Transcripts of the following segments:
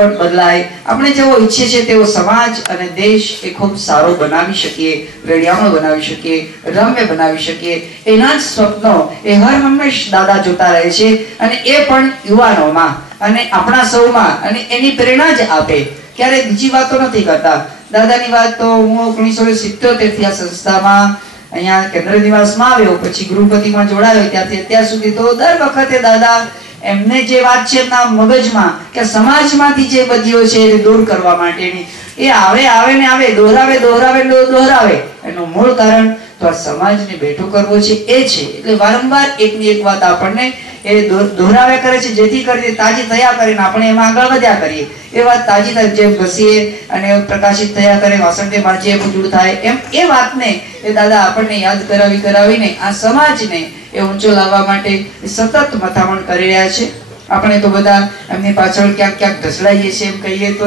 માહોલ બદલાય, આપણે જેવો ઈચ્છીએ છીએ તેવો સમાજ અને દેશ એ ખૂબ સારો બનાવી શકીએ, રળિયામણો બનાવી શકીએ, રમ્ય બનાવી શકીએ, એના જ સ્વપ્નો એ હર હંમેશ દાદા જોતા રહે છે અને એ પણ યુવાનોમાં અને આપણા સૌમાં, અને એની પ્રેરણા જ આપે, ક્યારેય બીજી વાતો નથી કરતા. દાદાની વાત તો હું 1977 થી આ સંસ્થામાં અહીંયા કેન્દ્ર નિવાસમાં આવ્યો, પછી ગૃહપતિમાં જોડાયો, ત્યારથી અત્યાર સુધી તો દર વખતે દાદા એમને જે વાત છે એમના મગજમાં કે સમાજમાંથી જે બદીઓ છે એ દૂર કરવા માટેની, એ આવે ને આવે, દોહરાવે, એનું મૂળ કારણ તો આ સમાજને બેઠો કરવો છે એ છે. એટલે વારંવાર એકની એક વાત આપણને એ દોહરાવ્યા કરે છે, જેથી કરીને તાજી થયા કરીને આપણે એમાં આગળ વધ્યા કરીએ. એ વાત તાજી થાય, જેમ ઘસીએ અને પ્રકાશિત થયા કરે, વાસણને માજીએ ઉજળ થાય, એમ એ વાતને એ દાદા આપણને યાદ કરાવીને આ સમાજને એ ઊંચો લાવવા માટે સતત મથામણ કરી રહ્યા છે. આપણે તો બધા એમની પાછળ ક્યાંક ઢસડાઈએ છીએ એમ કહીએ તો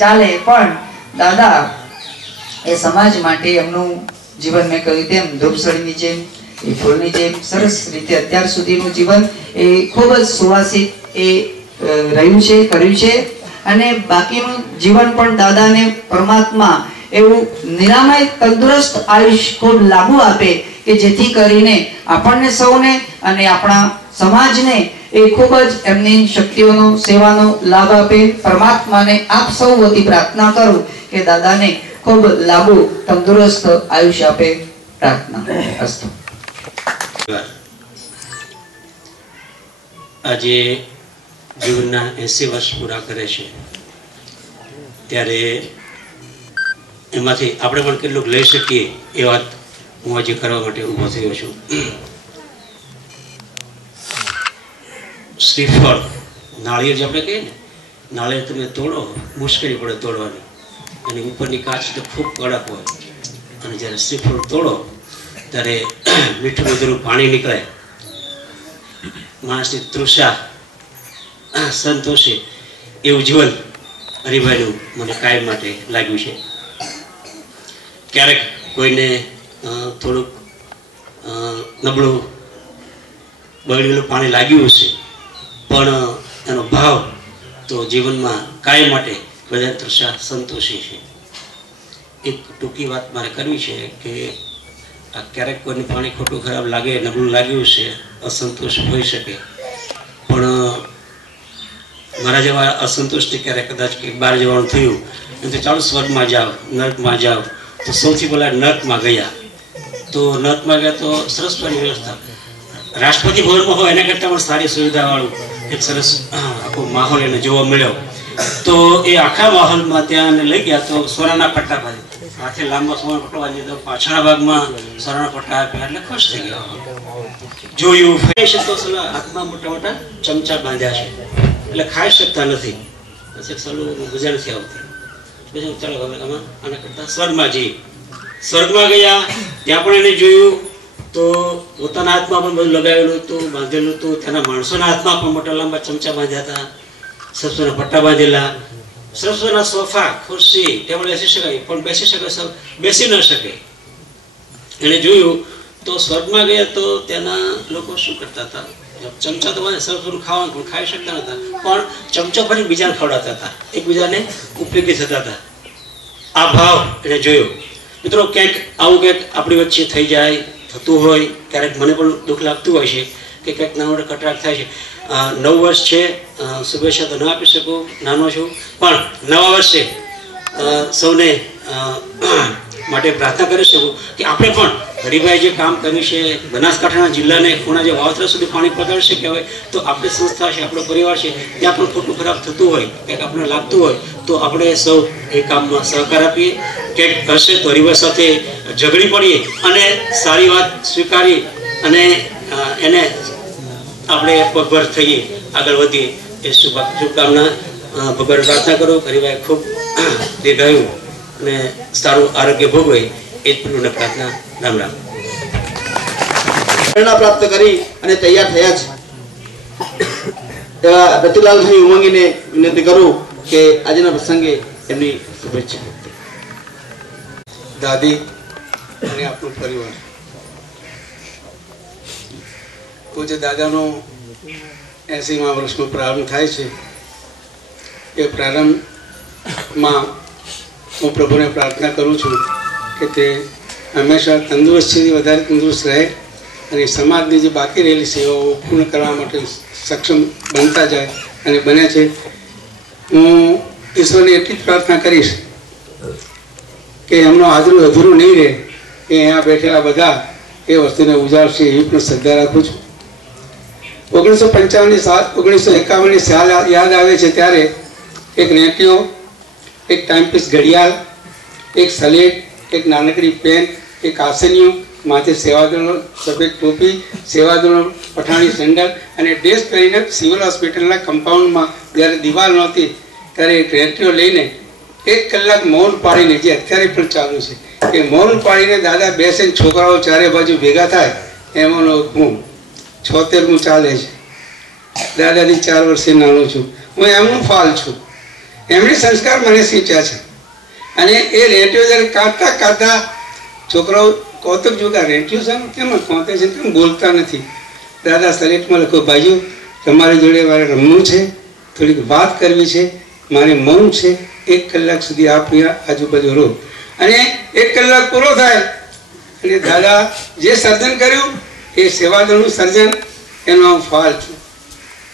ચાલે, પણ દાદા એ સમાજ માટે એમનું જીવન, મેં કહ્યું તેમ ધૂપસળીની જેમ, એ ફૂલની જેમ સરસ રીતે અત્યાર સુધીનું જીવન એ ખૂબ જ સુવાસિત એ રહ્યું છે, કર્યું છે. અને બાકીનું જીવન પણ દાદાને પરમાત્મા એવું નિરામય તંદુરસ્ત આયુષ્ય ખૂબ લાભો આપે કે જેથી કરીને આપણને સૌને અને આપણા સમાજને એ ખૂબ જ એમની શક્તિઓનો સેવાનો લાભ આપે. પરમાત્માને આપ સૌ વતી પ્રાર્થના કરું કે દાદાને ખૂબ લાંબુ તંદુરસ્ત આયુષ્ય આપે. પ્રાર્થના અસ્તુ. આજે જીવનના 80 વર્ષ પૂરા કરે છે ત્યારે એમાંથી આપણે પણ કેટલુંક લઈ શકીએ એ વાત હું આજે કરવા માટે ઊભો થયો છું. શ્રીફળ, નાળિયેર જે આપણે કહીએ ને, નાળિયેર તમે તોડો, મુશ્કેલી પડે તોડવાની, અને ઉપરની કાચ તો ખૂબ કડક હોય, અને જ્યારે શ્રીફળ તોડો ત્યારે મીઠું મધુરું પાણી નીકળે, માણસની તૃષા સંતોષે એવું જીવન હરિભાઈનું મને કાયમ માટે લાગ્યું છે. ક્યારેક કોઈને થોડુંક નબળું બગડેલું પાણી લાગ્યું હશે, પણ એનો ભાવ તો જીવનમાં કાયમ માટે બધા તૃષા સંતોષી છે. એક ટૂંકી વાત મારે કરવી છે કે ક્યારેક કોઈને પાણી ખોટું ખરાબ લાગે, નબળું લાગ્યું છે, અસંતોષ હોઈ શકે, પણ મારા જેવા અસંતોષને ક્યારેક કદાચ બહાર જવાનું થયું તો ચાલો સ્વર્ગમાં જાઓ, નર્કમાં જાઓ, તો સૌથી પહેલાં નર્કમાં ગયા. તો નર્કમાં ગયા તો સરસ પાણી વ્યવસ્થા, રાષ્ટ્રપતિ ભવનમાં હોય એના કરતાં પણ સારી સુવિધાવાળું એક સરસ આખો માહોલ એને જોવા મળ્યો. તો એ આખા માહોલમાં ત્યાં લઈ ગયા તો સોનાના પટ્ટા બાંધી, હાથે લાંબો સોનાનો પટ્ટો બાંધી તો પાછળના ભાગમાં સોનાના પટ્ટા આપ્યા એટલે ખુશ થઈ ગયા. જોયું ફેશ તો હાથમાં મોટા મોટા ચમચા બાંધ્યા છે એટલે ખાઈ શકતા નથી, મજા નથી આવતી. પછી ચાલો હવે આમાં આના કરતા સ્વર્ગમાં જઈએ. સ્વર્ગમાં ગયા ત્યાં પણ એને જોયું તો પોતાના હાથમાં પણ બધું લગાવેલું હતું, બાંધેલું હતું. તેના માણસોના હાથમાં પણ મોટા લાંબા ચમચા બાંધ્યા હતા, સરસોના પટ્ટા બાંધેલા, સરસોના સોફા, ખુરશી, ટેબલ બેસી શકાય, પણ બેસી શકે બેસી ન શકે. એને જોયું તો સ્વર્ગમાં ગયા તો ત્યાંના લોકો શું કરતા હતા, ચમચા તો સરસોનું ખાવાનું પણ ખાઈ શકતા નતા, પણ ચમચો ભરી બીજાને ખવડાવતા હતા, એકબીજાને ઉપયોગી થતા હતા. આ ભાવ એને જોયો. મિત્રો, ક્યાંક આવું ક્યાંક આપણી વચ્ચે થઈ જાય, થતું હોય, ક્યારેક મને પણ દુઃખ લાગતું હોય છે કે ક્યાંક નાનો કટરાટ થાય છે. 9 વર્ષ છે, શુભેચ્છા તો ન આપી શકું, નાનો છું, પણ નવા વર્ષે સૌને માટે પ્રાર્થના કરી શકું કે આપણે પણ હરિભાઈ જે કામ કર્યું છે, બનાસકાંઠાના જિલ્લાને ખૂણા જે વાવતરા સુધી પાણી પહોંચાડી શક્યા હોય, તો આપણી સંસ્થા છે, આપણો પરિવાર છે, ત્યાં પણ ખોટું ખરાબ થતું હોય, ક્યાંક આપણે લાગતું હોય તો આપણે સૌ એ કામમાં સહકાર આપીએ. ક્યાંક હશે તો હરિભાઈ સાથે ઝઘડી પડીએ અને સારી વાત સ્વીકારી અને એને આપણે પગભર થઈએ, આગળ વધીએ એ શુભકામના ભગવાન પ્રાર્થના કરો. હરિભાઈ ખૂબ દીર્ઘાયુ અને સારું આરોગ્ય ભોગવે એ જ પૂર્ણ પ્રાર્થના. રામ રામ. પ્રેરણા પ્રાપ્ત કરી અને તૈયાર થયા છે એવા રતિલાલભાઈ ઉમંગીને વિનંતી કરું કે આજના પ્રસંગે એમની શુભેચ્છા. દાદી અને આપણું પરિવાર, પૂજ્ય દાદાનો 80મા વર્ષનો પ્રારંભ થાય છે કે પ્રારંભમાં હું પ્રભુને પ્રાર્થના કરું છું કે તે હંમેશા તંદુરસ્તીથી વધારે તંદુરસ્ત રહે અને સમાજની જે બાકી રહેલી સેવાઓ પૂર્ણ કરવા માટે સક્ષમ બનતા જાય અને બને છે. હું ઈશ્વરની એટલી જ પ્રાર્થના કરીશ કે એમનો હાજરું અધૂરું નહીં રહે, કે અહીંયા બેઠેલા બધા એ વસ્તુને ઉજાડશે એવી પણ શ્રદ્ધા રાખું છું. 1951ની સાલ યાદ આવે છે ત્યારે એક રેંટિયો, એક ટાઈમપીસ ઘડિયાળ, એક સલેટ, એક નાનકડી પેન, એક આસનિયું, માથે સેવાદળનો સફેદ ટોપી, સેવાદળનો પઠાણી સેન્ડલ અને ડ્રેસ પહેરીને સિવિલ હોસ્પિટલના કમ્પાઉન્ડમાં જ્યારે દિવાલ નહોતી ત્યારે એક રેંટિયો લઈને 1 કલાક મૌન પાડીને, જે અત્યારે પણ ચાલુ છે, એ મૌન પાડીને દાદા બેસે, છોકરાઓ ચારે બાજુ ભેગા થાય. એમાંનો હું 76મું ચાલે છે. દાદાથી 4 વર્ષે નાનો છું. હું એમનું ફાલ છું. એમણે સંસ્કાર મને શીખ્યા છે. અને એ રેંટિયો જ્યારે કાઢતા છોકરાઓ કૌતુક જોગા, રેંટિયો સાહેબ કેમ કોંતે છે, કેમ બોલતા નથી? દાદા સલેટમાં લખો, ભાઈઓ તમારી જોડે મારે રમવું છે, થોડીક વાત કરવી છે, મારે મૌન છે, 1 કલાક સુધી આપણી આજુબાજુ રહો. અને 1 કલાક પૂરો થાય અને દાદા જે સર્જન કર્યું એ સેવાદળનું સર્જન, એનો ફાલ છું.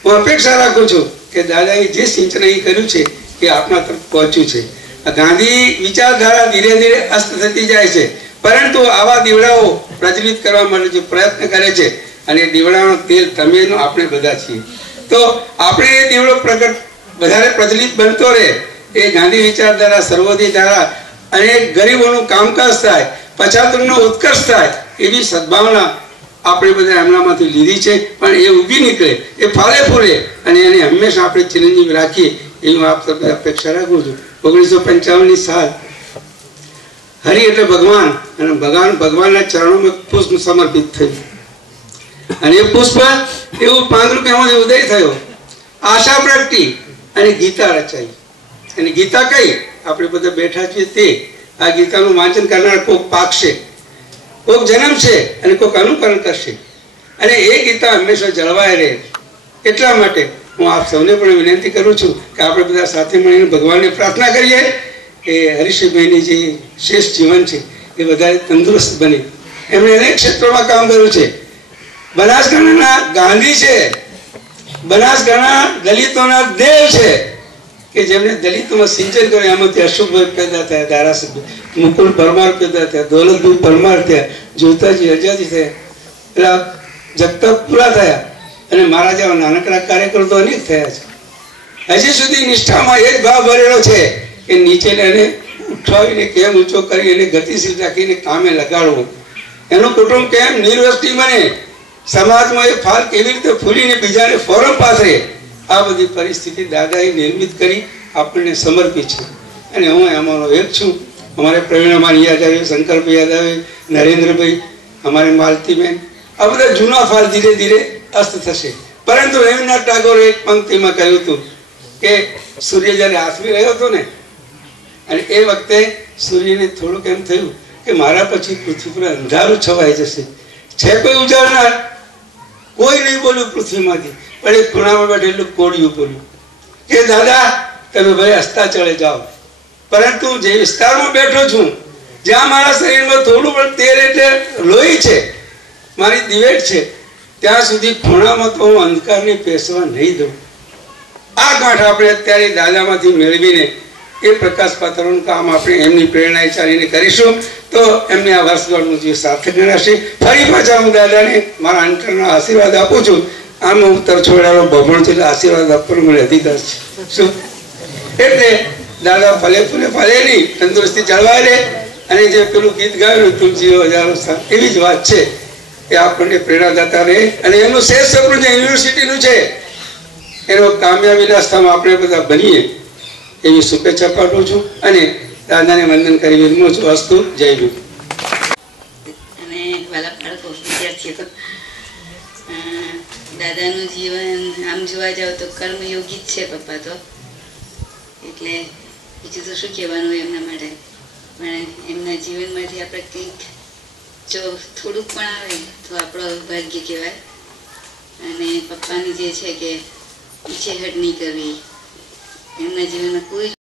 હું અપેક્ષા રાખું છું કે દાદાએ જે સિંચન અહીં કર્યું છે એ આપણા તરફ પહોંચ્યું છે. ગાંધી વિચારધારા ધીરે ધીરે અસ્ત થતી જાય છે, પરંતુ આવા દીવડાઓ પ્રજ્વલિત કરવા માટે જે પ્રયત્ન કરે છે, અને દીવડાનો તેલ તમે આપણે બધા છીએ, તો આપણે એ દીવડો વધારે પ્રજ્વલિત બનતો રહે, એ ગાંધી વિચારધારા, સર્વોદય ધારા અને ગરીબોનું કામકાજ થાય, પછાતોનો ઉત્કર્ષ થાય, એવી સદભાવના આપણે બધા એમનામાંથી લીધી છે. પણ એ ઊભી નીકળે, એ ફાલે ફૂલે અને એને હંમેશા આપણે ચિરંજીવ રાખીએ એવી હું આપ સાથે અપેક્ષા રાખું છું. 1955ની સાલ હરિ એટલે ભગવાન, અને ભગવાનના ચરણોમાં પુષ્પ સમર્પિત થયું. અને એ પુષ્પ એવું પાંદડું કે એમાંથી ઉદય થયો, આશા પ્રગટી અને ગીતા રચાઈ. અને ગીતા કઈ આપણે બધા બેઠા છીએ તે, આ ગીતાનું વાંચન કરનાર કોક પાકશે, કોક જન્મ છે અને કોક અનુકરણ કરશે, અને એ ગીતા હંમેશા જળવાય રહે. એટલા માટે હું આપ સૌને પણ વિનંતી કરું છું કે આપણે બધા સાથે મળીને ભગવાનને પ્રાર્થના કરીએ કે હરીશભાઈની જે શ્રેષ્ઠ જીવન છે એ વધારે તંદુરસ્ત બને. એમણે અનેક ક્ષેત્રોમાં કામ કર્યું છે. બનાસકાંઠાના ગાંધી છે, બનાસકાંઠા દલિતોના દેવ છે, કે જેમણે દલિતોમાં સિંચન કર્યું. એમાંથી અશોકભાઈ પેદા થયા, ધારાસભ્ય મુકુલ પરમાર પેદા થયા, દોલતભાઈ પરમાર થયા, જોતાજી આઝાદી થયા, પેલા જગતાપ પૂરા થયા, અને મારા જેવા નાનકડા કાર્યકરો તો અનેક થયા છે. હજી સુધી નિષ્ઠામાં એ જ ભાવ ભરેલો છે કે નીચે એને ઉઠાવીને કેમ ઊંચો કરી એને ગતિશીલ રાખીને કામે લગાડવો, એનું કુટુંબ કેમ નિર્વસ્તી બને, સમાજમાં એ ફાલ કેવી રીતે ફૂલીને બીજાને ફોરમ પાથરે, આ બધી પરિસ્થિતિ દાદાએ નિર્મિત કરી આપણને સમર્પિત છે. અને હું એમાંનો એક છું. અમારે પ્રવીણામાન યાદ આવે, શંકરભાઈ યાદ આવે, નરેન્દ્રભાઈ, અમારે માલતીબેન, આ બધા જૂના ફાલ ધીરે ધીરે અસ્ત થશે. પરંતુ રવિન્દ્રનાથ ટાગોરે એક પંક્તિમાં કહ્યું હતું કે સૂર્ય જ્યારે આથમી રહ્યો હતો ને, અને એ વખતે સૂર્યને થોડુંક એમ થયું કે મારા પછી પૃથ્વી પર અંધારું છવાઈ જશે, છે કોઈ ઉજાડનાર? કોઈ નહીં બોલ્યું પૃથ્વીમાંથી, પણ એક ખૂણામાં બેઠેલું કોળિયું બોલ્યું કે દાદા તમે ભાઈ અસ્તાચળે જાઓ, પરંતુ જે વિસ્તારમાં બેઠો છું, જ્યાં મારા શરીરમાં થોડું પણ તેલ એટલે લોહી છે, મારી દિવેટ છે, ત્યાં સુધી ખૂણામાં તો હું અંધકારને પેસવા નહીં દઉં. આ ગાંઠ આપણે અત્યારે દાદામાંથી મેળવીને એ પ્રકાશ પાત્રનું કામ આપણે એમની પ્રેરણાએ ચાલીને કરીશું તો એમને આ વર્ષગાંઠનું જે સાર્થક ગણાશે. ફરી પાછા હું દાદાને મારા અંતરના આશીર્વાદ આપું છું. આમ હું તરછોડાનો બભણ છું, એટલે આશીર્વાદ આપવાનો મને અધિકાર છે. શું એટલે દાદા ફલે ફૂલે ફલે નહીં, તંદુરસ્તી જળવાય રહે. અને જે પેલું ગીત ગાયું તુલસીઓ હજારો સાથ, એવી જ વાત છે કે આપણને પ્રેરણાદાતા રહે. અને એનું શ્રેષ્ઠ સપનું જે યુનિવર્સિટીનું છે એનો કામયાબીના સ્થાન આપણે બધા બનીએ એવી શુભેચ્છા પાઠવું છું અને દાદાને વંદન કરી વિરમું છું. અસ્તુ, જય ભીમ. અને વાલા બાળકો, વિદ્યાર્થીઓ, દાદાનું જીવન આમ જોવા જાવ તો કર્મયોગી જ છે પપ્પા તો, એટલે બીજું તો શું કહેવાનું એમના માટે. પણ એમના જીવનમાંથી આપણે કંઈક જો થોડુંક પણ આવે તો આપણો ભાગ્ય કહેવાય. અને પપ્પાની જે છે કે પીછેહટ નહીં કરવી, એમના જીવનમાં કોઈ